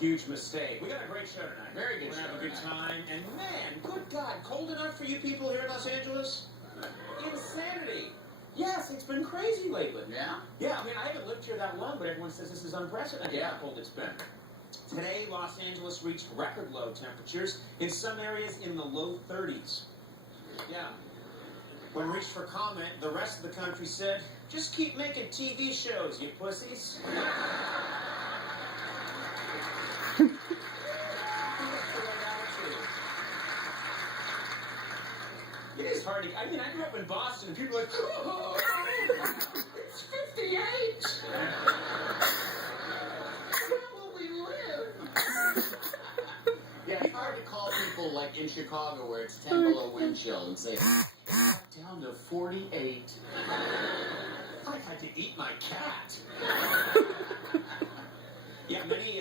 Huge mistake. We got a great show tonight. Very good We're show gonna have a good tonight. time. And man, good God, cold enough for you people here in Los Angeles? Insanity. Yes, it's been crazy lately. Yeah? Yeah, I mean, I haven't lived here that long, but everyone says this is unprecedented Yeah. how cold it's been. Today, Los Angeles reached record low temperatures, in some areas in the low 30s. Yeah. When reached for comment, the rest of the country said, just keep making TV shows, you pussies. It is hard to, I mean, I grew up in Boston, and people are like, oh, it's 58. Where will we live? Yeah, it's hard to call people like in Chicago where it's 10 below wind chill and say, down to 48. I had to eat my cat. Yeah, many